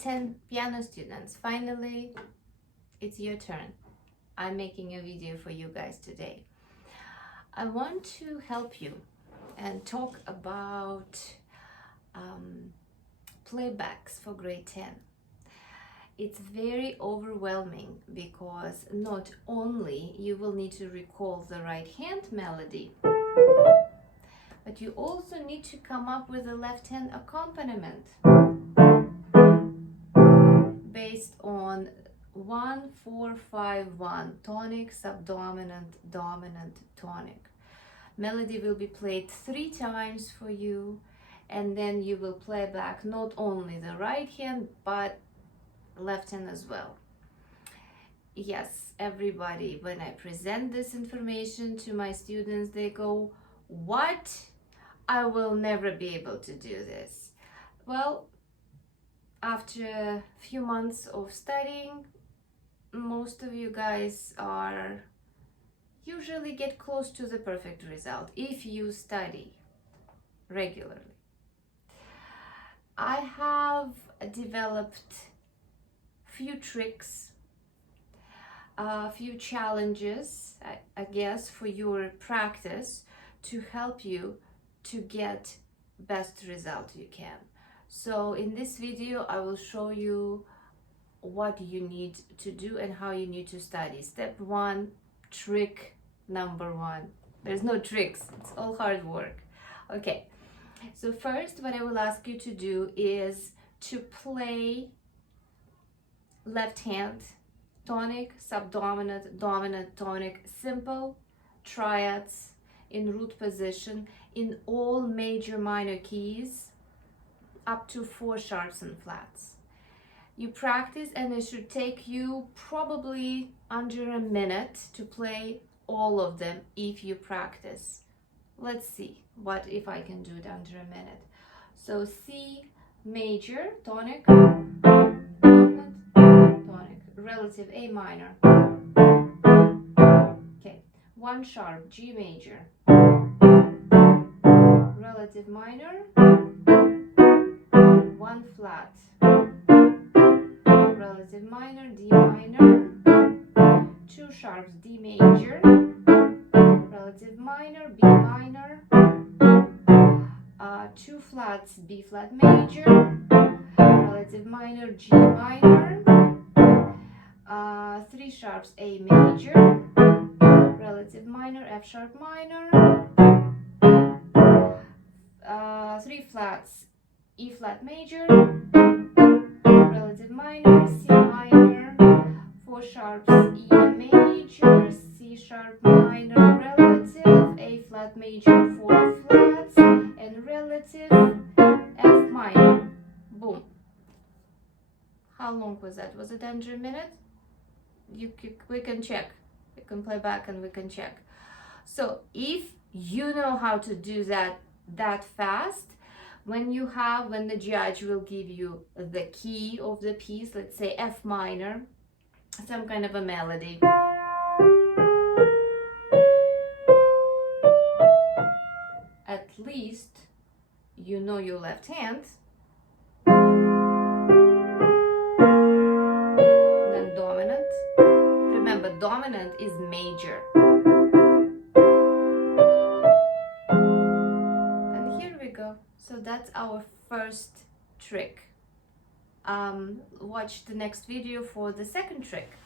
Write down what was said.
Gr.10 piano students, finally it's your turn. I'm making a video for you guys today. I want to help you and talk about playbacks for grade 10. It's very overwhelming because not only you will need to recall the right hand melody, but you also need to come up with a left hand accompaniment based on 1-4-5-1 tonic, subdominant, dominant, tonic. Melody will be played 3 times for you, and then you will play back not only the right hand but left hand as well. Yes, everybody, when I present this information to my students, they go, "What? I will never be able to do this." Well, after a few months of studying, most of you guys are usually get close to the perfect result if you study regularly. I have developed few tricks, a few challenges, I guess, for your practice to help you to get best result you can. So in this video, I will show you what you need to do and how you need to study. Step 1, trick number 1. There's no tricks, it's all hard work. Okay, so first what I will ask you to do is to play left hand, tonic, subdominant, dominant, tonic, simple triads in root position in all major minor keys up to 4 sharps and flats. You practice, and it should take you probably under a minute to play all of them if you practice. Let's see what if I can do it under a minute. So C major, tonic, tonic, relative A minor. Okay, 1 sharp, G major, relative minor, 1 flat, relative minor, D minor, 2 sharps, D major, relative minor, B minor, 2 flats, B flat major, relative minor, G minor, 3 sharps, A major, relative minor, F sharp minor, 3 flats, E flat major, relative minor, C minor, 4 sharps, E major, C sharp minor, relative, A flat major, 4 flats, and relative, F minor. Boom. How long was that? Was it under a minute? We can check. We can play back and we can check. So if you know how to do that fast, when the judge will give you the key of the piece, let's say F minor, some kind of a melody, at least you know your left hand, then dominant. Remember, dominant is major. And here we go. So that's our first trick. Watch the next video for the second trick.